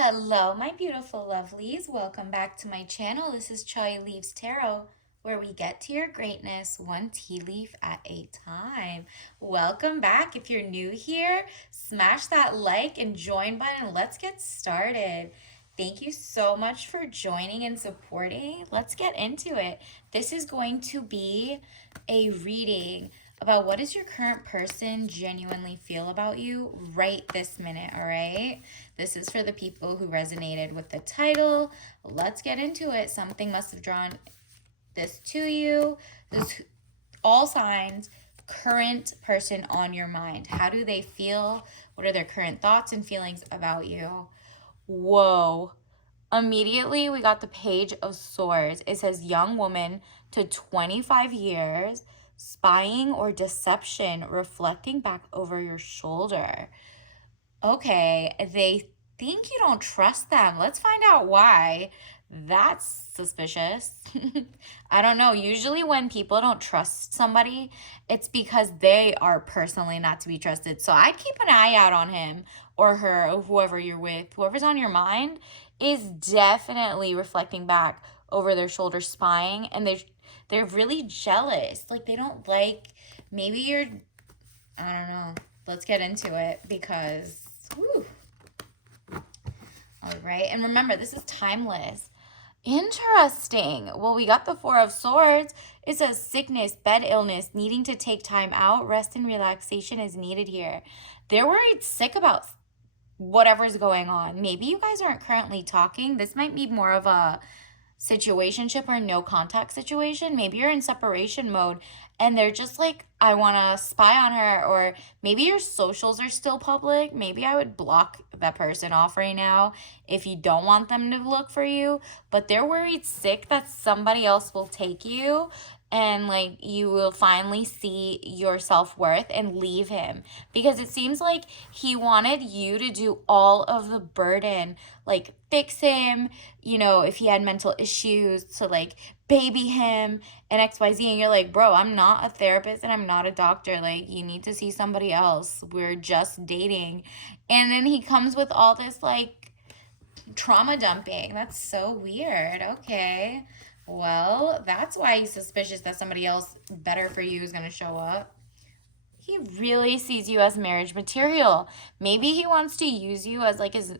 Hello, my beautiful lovelies. Welcome back to my channel. This is Chai Leaves Tarot, where we get to your greatness one tea leaf at a time. Welcome back. If you're new here, smash that like and join button. Let's get started. Thank you so much for joining and supporting. Let's get into it. This is going to be a reading about what does your current person genuinely feel about you right this minute, all right? This is for the people who resonated with the title. Let's get into it. Something must have drawn this to you. This all signs, current person on your mind. How do they feel? What are their current thoughts and feelings about you? Whoa. Immediately, we got the Page of Swords. It says young woman to 25 years, spying or deception, reflecting back over your shoulder. Okay, they think you don't trust them. Let's find out why. That's suspicious. I don't know. Usually, when people don't trust somebody, it's because they are personally not to be trusted. So I'd keep an eye out on him or her or whoever you're with. Whoever's on your mind is definitely reflecting back over their shoulder, spying, and they're really jealous. Like they don't like maybe you're I don't know. Let's get into it because whew. All right. And remember, this is timeless. Interesting. Well, we got the Four of Swords. It says sickness, bed illness, needing to take time out, rest and relaxation is needed here. They're worried sick about whatever's going on. Maybe you guys aren't currently talking. This might be more of a situationship or no contact situation. Maybe you're in separation mode and they're just like, I want to spy on her. Or maybe your socials are still public. Maybe I would block that person off right now if you don't want them to look for you. But they're worried sick that somebody else will take you and like you will finally see your self-worth and leave him, because it seems like he wanted you to do all of the burden, like fix him, if he had mental issues, to like baby him and XYZ. And you're like, bro, I'm not a therapist and I'm not a doctor. Like, you need to see somebody else. We're just dating. And then he comes with all this like trauma dumping. That's so weird. Okay. Well, that's why he's suspicious that somebody else better for you is going to show up. He really sees you as marriage material. Maybe he wants to use you as like his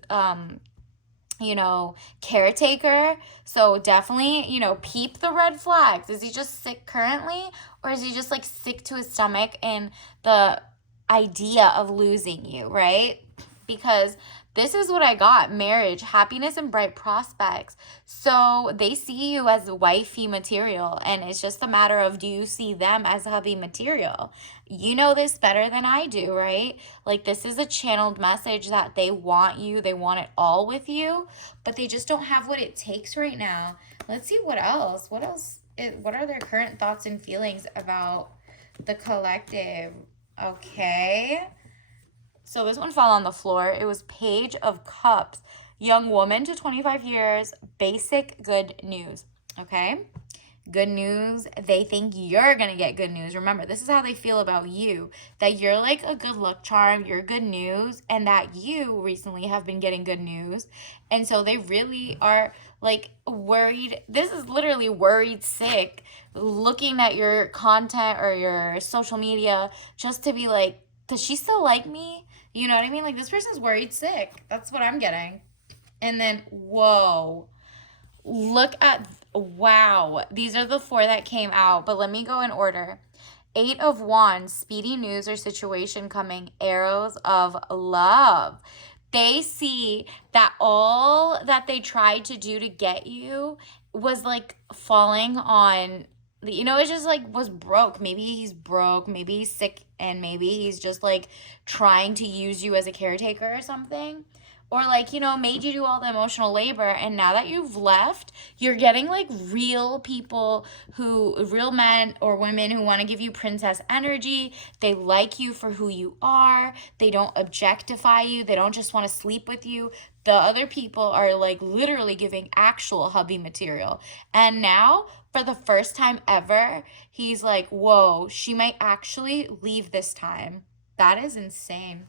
caretaker. So definitely, peep the red flags. Is he just sick currently, or is he just like sick to his stomach and the idea of losing you, right? Because this is what I got: marriage, happiness, and bright prospects. So they see you as wifey material, and it's just a matter of, do you see them as hubby material? You know this better than I do, right? Like, this is a channeled message that they want you, they want it all with you, but they just don't have what it takes right now. Let's see what else. What are their current thoughts and feelings about the collective? Okay. So this one fell on the floor. It was Page of Cups. Young woman to 25 years. Basic good news. Okay? Good news. They think you're going to get good news. Remember, this is how they feel about you. That you're like a good luck charm. You're good news. And that you recently have been getting good news. And so they really are like worried. This is literally worried sick. Looking at your content or your social media just to be like, does she still like me? You know what I mean? Like, this person's worried sick. That's what I'm getting. And then, whoa. Wow. These are the four that came out, but let me go in order. Eight of Wands, speedy news or situation coming. Arrows of love. They see that all that they tried to do to get you was like falling on, it just like was broke. Maybe he's broke, maybe he's sick, and maybe he's just like trying to use you as a caretaker or something. Or like, made you do all the emotional labor, and now that you've left, you're getting like real people real men or women who want to give you princess energy. They like you for who you are. They don't objectify you. They don't just want to sleep with you. The other people are like literally giving actual hubby material. And now, for the first time ever, he's like, whoa, she might actually leave this time. That is insane.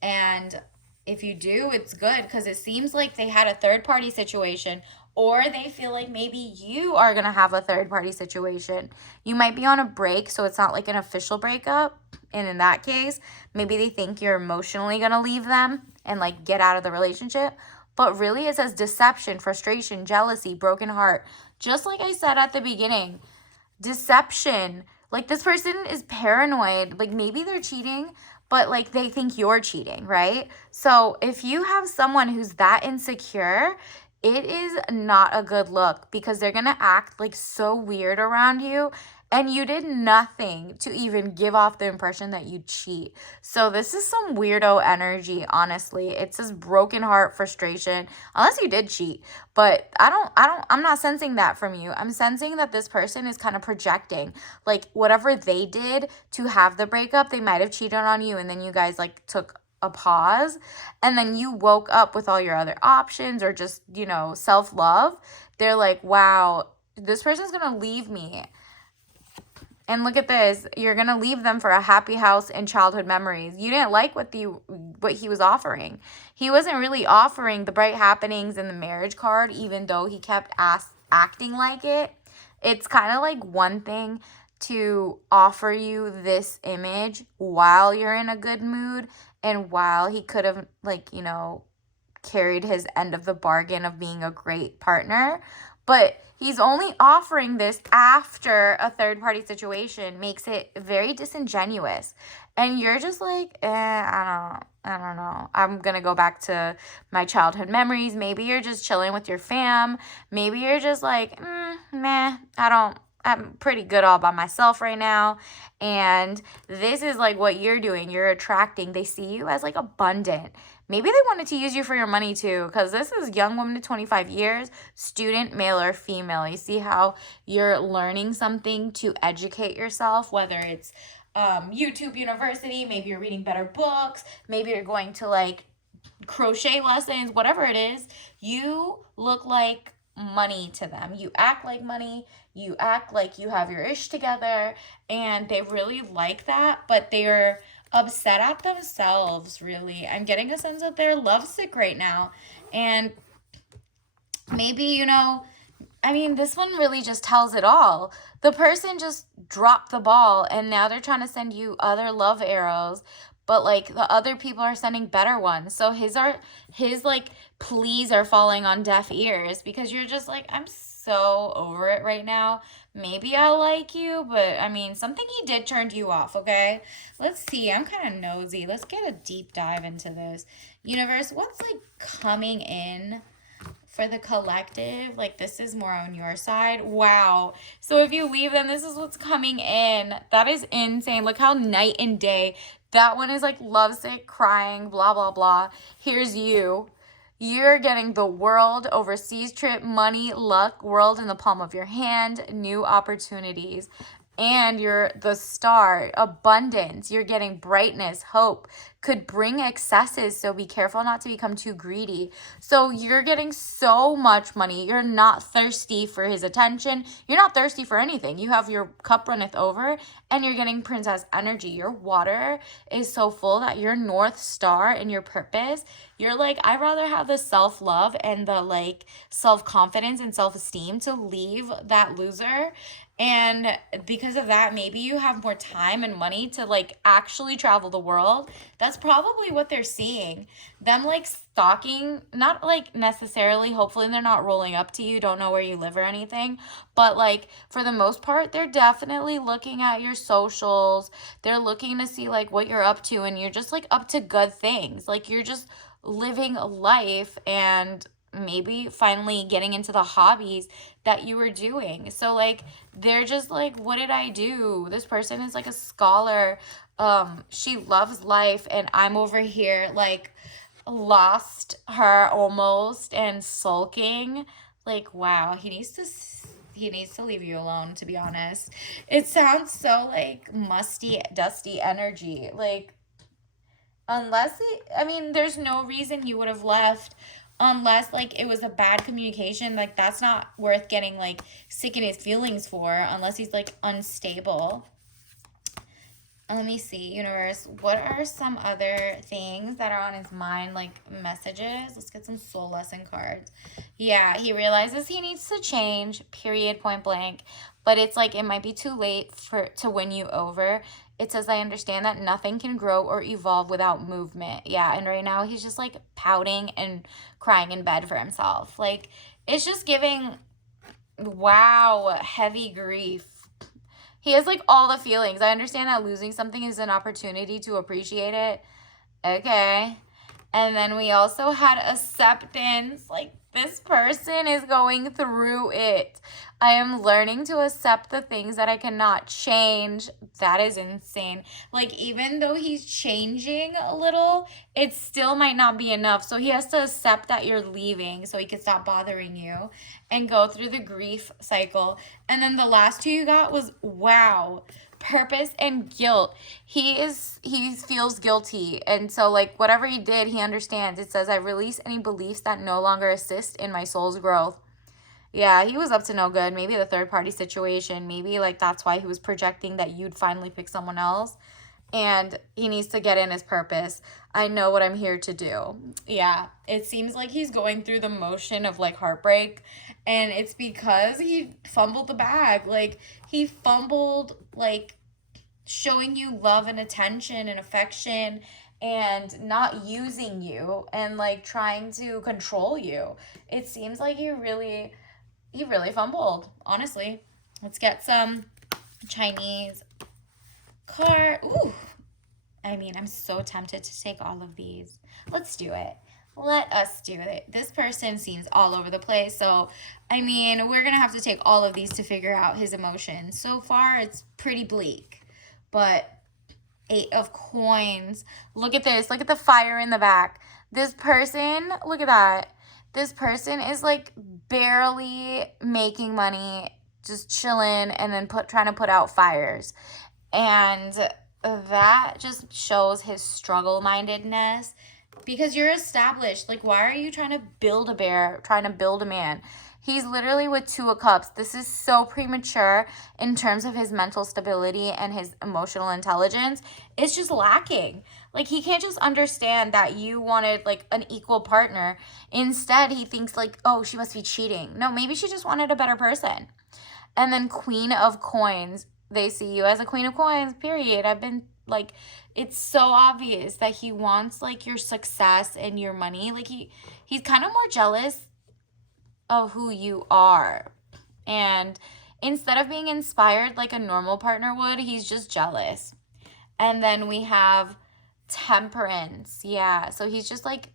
And if you do, it's good because it seems like they had a third party situation, or they feel like maybe you are going to have a third party situation. You might be on a break, so it's not like an official breakup. And in that case, maybe they think you're emotionally going to leave them and like get out of the relationship. But really, it says deception, frustration, jealousy, broken heart. Just like I said at the beginning, deception. Like this person is paranoid. Like maybe they're cheating, but like they think you're cheating, right? So if you have someone who's that insecure, it is not a good look because they're going to act like so weird around you, and you did nothing to even give off the impression that you cheat. So this is some weirdo energy, honestly. It says broken heart, frustration, unless you did cheat. But I'm not sensing that from you. I'm sensing that this person is kind of projecting. Like whatever they did to have the breakup, they might have cheated on you, and then you guys like took a pause, and then you woke up with all your other options, or just, self-love. They're like, wow, this person's gonna leave me. And look at this. You're going to leave them for a happy house and childhood memories. You didn't like what he was offering. He wasn't really offering the bright happenings and the marriage card, even though he kept acting like it. It's kind of like one thing to offer you this image while you're in a good mood, and while he could have, carried his end of the bargain of being a great partner. But he's only offering this after a third party situation, makes it very disingenuous. And you're just like, I don't know. I'm going to go back to my childhood memories. Maybe you're just chilling with your fam. Maybe you're just like, meh, I'm pretty good all by myself right now. And this is like what you're doing. You're attracting. They see you as like abundant. Maybe they wanted to use you for your money too, because this is young woman to 25 years, student, male or female. You see how you're learning something to educate yourself, whether it's YouTube University, maybe you're reading better books, maybe you're going to like crochet lessons, whatever it is. You look like money to them. You act like money. You act like you have your ish together, and they really like that, but they're upset at themselves, really. I'm getting a sense that they're lovesick right now. And maybe, this one really just tells it all. The person just dropped the ball, and now they're trying to send you other love arrows, but like the other people are sending better ones. So his like pleas are falling on deaf ears, because you're just like, I'm so over it right now. Maybe I like you, but something he did turned you off, okay? Let's see. I'm kind of nosy. Let's get a deep dive into this. Universe, what's like coming in for the collective? Like, this is more on your side. Wow. So if you leave them, this is what's coming in. That is insane. Look how night and day. That one is like lovesick, crying, blah, blah, blah. Here's you. You're getting the world, overseas trip, money, luck, world in the palm of your hand, new opportunities. And you're the star, abundance. You're getting brightness, hope. Could bring excesses, so be careful not to become too greedy. So you're getting so much money. You're not thirsty for his attention. You're not thirsty for anything. You have your cup runneth over, and you're getting princess energy. Your water is so full that your North Star and your purpose, you're like, I'd rather have the self-love and the like self-confidence and self-esteem to leave that loser. And because of that, maybe you have more time and money to like actually travel the world. That's probably what they're seeing. Them like stalking, not like necessarily, hopefully they're not rolling up to you, don't know where you live or anything. But like for the most part, they're definitely looking at your socials. They're looking to see like what you're up to, and you're just like up to good things. Like you're just living life, and maybe finally getting into the hobbies that you were doing. So like they're just like, what did I do? This person is like a scholar. She loves life, and I'm over here like lost her almost and sulking. Like, wow, he needs to leave you alone, to be honest. It sounds so like musty, dusty energy. Like, there's no reason you would have left, unless like it was a bad communication. Like, that's not worth getting like sick in his feelings for, unless he's like unstable. Let me see, universe. What are some other things that are on his mind, like messages? Let's get some soul lesson cards. Yeah, he realizes he needs to change, period, point blank. But it's like it might be too late for to win you over. It says, I understand that nothing can grow or evolve without movement. Yeah, and right now he's just like pouting and crying in bed for himself. Like, it's just giving, wow, heavy grief. He has like all the feelings. I understand that losing something is an opportunity to appreciate it. Okay. And then we also had acceptance. Like, this person is going through it. I am learning to accept the things that I cannot change. That is insane. Like, even though he's changing a little, it still might not be enough. So he has to accept that you're leaving so he can stop bothering you and go through the grief cycle. And then the last two you got was, wow, purpose and guilt. He feels guilty, and so like whatever he did, he understands. It says, I release any beliefs that no longer assist in my soul's growth. Yeah, he was up to no good. Maybe the third party situation, maybe like that's why he was projecting that you'd finally pick someone else, and he needs to get in his purpose. I know what I'm here to do. Yeah, it seems like he's going through the motion of like heartbreak, and it's because he fumbled the bag. Like, he fumbled like showing you love and attention and affection, and not using you and like trying to control you. It seems like he really fumbled, honestly. Let's get some Chinese card. Ooh, I mean, I'm so tempted to take all of these. Let's do it. Let us do it. This person seems all over the place. So, I mean, we're going to have to take all of these to figure out his emotions. So far, it's pretty bleak. But 8 of coins. Look at this. Look at the fire in the back. This person, look at that. This person is like barely making money, just chilling, and then trying to put out fires. And that just shows his struggle mindedness, because you're established. Like, why are you trying to build a bear, trying to build a man? He's literally with 2 of cups. This is so premature in terms of his mental stability and his emotional intelligence. It's just lacking. Like, he can't just understand that you wanted like an equal partner. Instead, he thinks like, oh, she must be cheating. No, maybe she just wanted a better person. And then Queen of Coins. They see you as a Queen of Coins, period. I've been like, it's so obvious that he wants like your success and your money. Like, he's kind of more jealous of who you are. And instead of being inspired like a normal partner would, he's just jealous. And then we have Temperance. Yeah. So he's just like,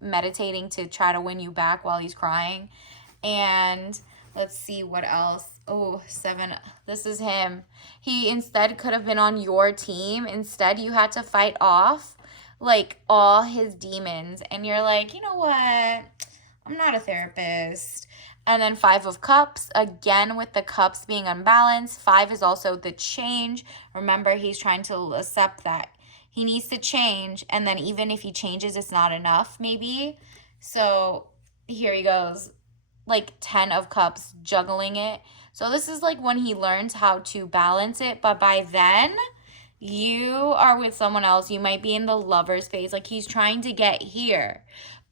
meditating to try to win you back while he's crying. And let's see what else. Oh, 7. This is him. He instead could have been on your team. Instead, you had to fight off like all his demons. And you're like, you know what? I'm not a therapist. And then 5 of cups, again with the cups being unbalanced. 5 is also the change. Remember, he's trying to accept that he needs to change. And then even if he changes, it's not enough, maybe. So here he goes, like 10 of cups, juggling it. So this is like when he learns how to balance it. But by then, you are with someone else. You might be in the lover's phase. Like, he's trying to get here,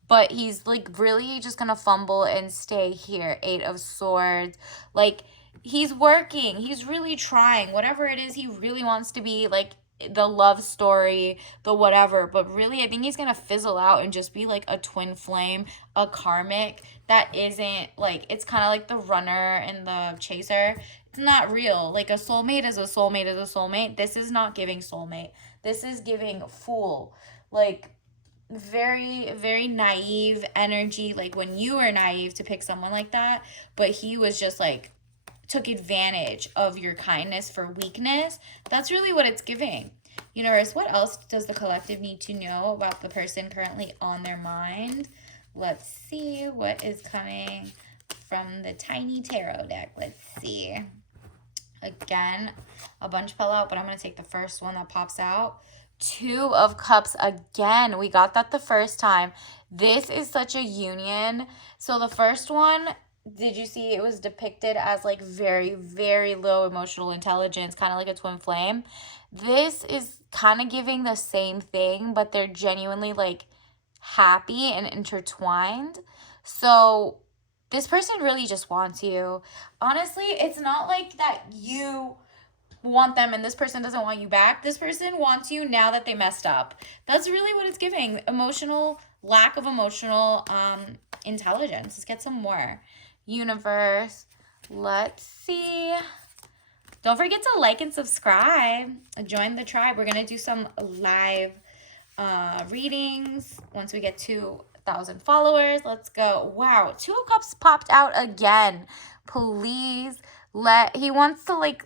but he's like really just gonna fumble and stay here. 8 of swords. Like, he's working. He's really trying. Whatever it is, he really wants to be like the love story, the whatever. But really, I think he's gonna fizzle out and just be like a twin flame, a karmic that isn't like, it's kind of like the runner and the chaser. It's not real. Like, a soulmate is a soulmate is a soulmate. This is not giving soulmate. This is giving fool. Like, very, very naive energy. Like, when you were naive to pick someone like that, but he was just like, took advantage of your kindness for weakness. That's really what it's giving. Universe, what else does the collective need to know about the person currently on their mind? Let's see what is coming from the tiny tarot deck. Let's see. Again, a bunch fell out, but I'm going to take the first one that pops out. 2 of cups again. We got that the first time. This is such a union. So the first one, did you see it was depicted as like very, very low emotional intelligence, kind of like a twin flame? this is kind of giving the same thing, but they're genuinely like happy and intertwined. So this person really just wants you. Honestly, it's not like that you want them and this person doesn't want you back. This person wants you now that they messed up. That's really what it's giving. Emotional, lack of emotional intelligence. Let's get some more. Universe. Let's see. Don't forget to like and subscribe. Join the tribe. We're going to do some live readings once we get 2,000 followers. Let's go. Wow, 2 of Cups popped out again. Please he wants to like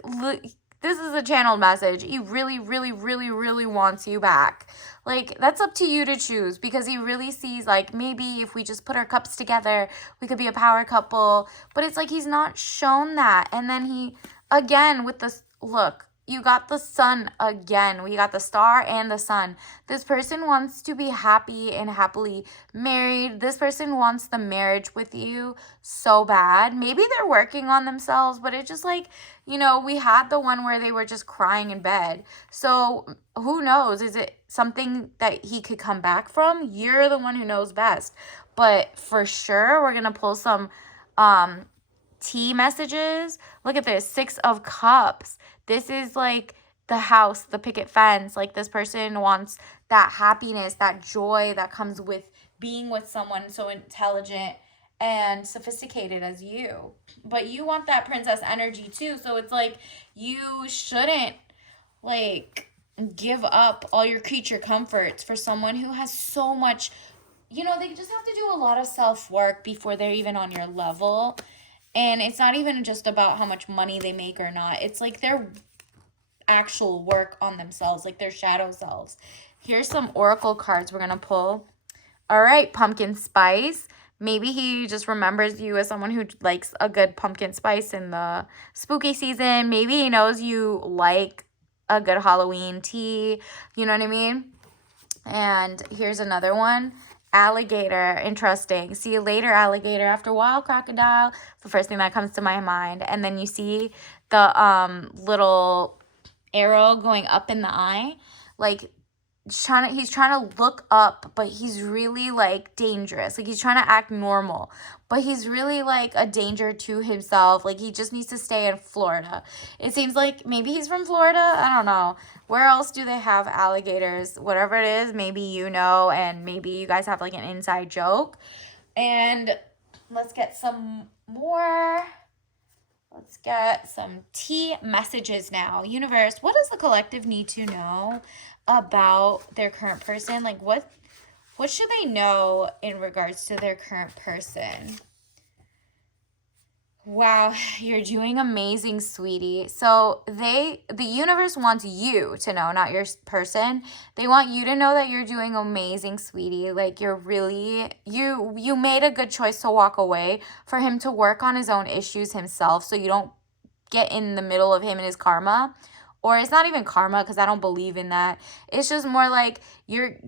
this is a channeled message. He really, really, really, really wants you back. Like, that's up to you to choose, because he really sees, like, maybe if we just put our cups together, we could be a power couple. But it's like he's not shown that. And then he, again, with this, look, you got the sun again. We got the star and the sun. This person wants to be happy and happily married. This person wants the marriage with you so bad. Maybe they're working on themselves, but it's just like, you know, we had the one where they were just crying in bed. So who knows? Is it something that he could come back from? You're the one who knows best. But for sure, we're going to pull some tea messages. Look at this, 6 of Cups. This is like the house, the picket fence. Like, this person wants that happiness, that joy that comes with being with someone so intelligent and sophisticated as you. But you want that princess energy too. So it's like you shouldn't like give up all your creature comforts for someone who has so much, you know, they just have to do a lot of self-work before they're even on your level. And it's not even just about how much money they make or not. It's like their actual work on themselves, like their shadow selves. Here's some oracle cards we're going to pull. All right, pumpkin spice. Maybe he just remembers you as someone who likes a good pumpkin spice in the spooky season. Maybe he knows you like a good Halloween tea. You know what I mean? And here's another one. Alligator. Interesting. See you later, alligator. After a while, crocodile. The first thing that comes to my mind. And then you see the little arrow going up in the eye. Like, he's trying to look up, but he's really like dangerous. Like, he's trying to act normal, but he's really like a danger to himself. Like, he just needs to stay in Florida. It seems like maybe he's from Florida. I don't know. Where else do they have alligators? Whatever it is, maybe you know, and maybe you guys have like an inside joke. And let's get some more. Let's get some tea messages now. Universe, what does the collective need to know about their current person? Like, what should they know in regards to their current person? Wow, you're doing amazing, sweetie. So the universe wants you to know, not your person. They want you to know that you're doing amazing, sweetie. Like, you're really, you made a good choice to walk away, for him to work on his own issues himself, so you don't get in the middle of him and his karma. Or it's not even karma, because I don't believe in that. It's just more like you're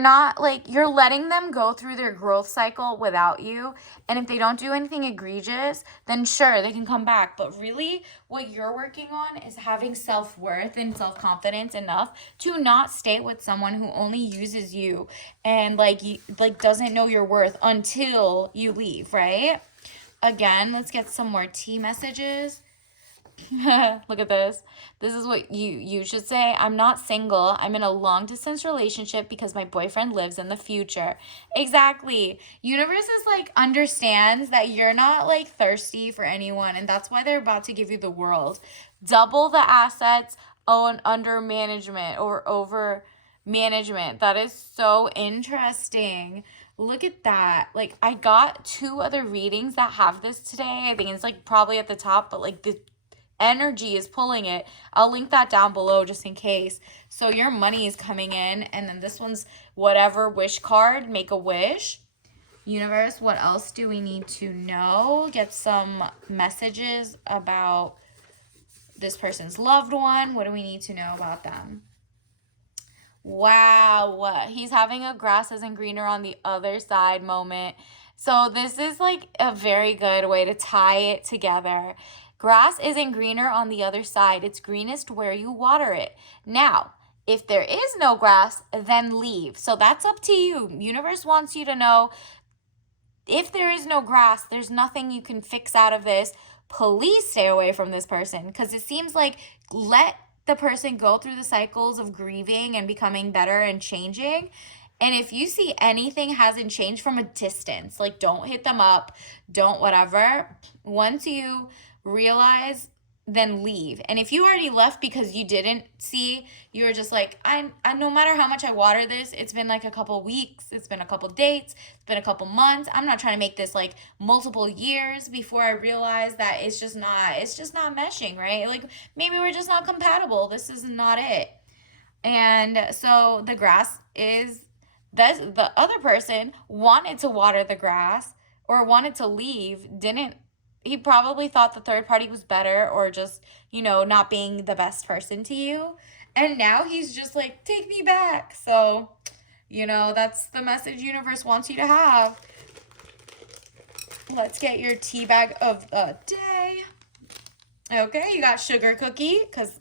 not like, you're letting them go through their growth cycle without you. And if they don't do anything egregious, then sure, they can come back. But really, what you're working on is having self-worth and self-confidence enough to not stay with someone who only uses you and like doesn't know your worth until you leave, right? Again, let's get some more tea messages. Look at this. This is what you should say. I'm not single. I'm in a long distance relationship because my boyfriend lives in the future. Exactly. Universe is like, understands that you're not like thirsty for anyone, and that's why they're about to give you the world. Double the assets under management or over management. That is so interesting. Look at that. Like, I got 2 other readings that have this today. I think it's like probably at the top, but like the energy is pulling it. I'll link that down below just in case. So your money is coming in, and then this one's whatever wish card, make a wish. Universe, what else do we need to know? Get some messages about this person's loved one. What do we need to know about them? Wow, he's having a grass isn't greener on the other side moment. So this is like a very good way to tie it together. Grass isn't greener on the other side. It's greenest where you water it. Now, if there is no grass, then leave. So that's up to you. Universe wants you to know if there is no grass, there's nothing you can fix out of this. Please stay away from this person, because it seems like let the person go through the cycles of grieving and becoming better and changing. And if you see anything hasn't changed, from a distance, like don't hit them up, don't whatever. Once you realize, then leave. And if you already left because you didn't see, you were just like, I no matter how much I water this, it's been like a couple weeks, it's been a couple dates, it's been a couple months. I'm not trying to make this like multiple years before I realize that it's just not meshing, right? Like maybe we're just not compatible. This is not it. And so the grass is that the other person wanted to water the grass or wanted to leave, didn't. He probably thought the third party was better, or just, not being the best person to you. And now he's just like, take me back. So, that's the message universe wants you to have. Let's get your tea bag of the day. Okay, you got sugar cookie, because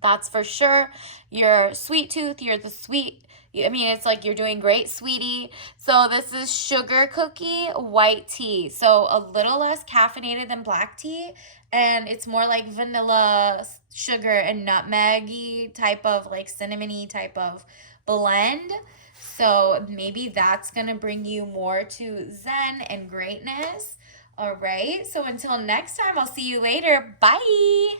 that's for sure your sweet tooth. You're the sweet. It's like you're doing great, sweetie. So this is sugar cookie white tea. So a little less caffeinated than black tea. And it's more like vanilla, sugar, and nutmeggy type of, like cinnamony type of blend. So maybe that's going to bring you more to zen and greatness. All right. So until next time, I'll see you later. Bye.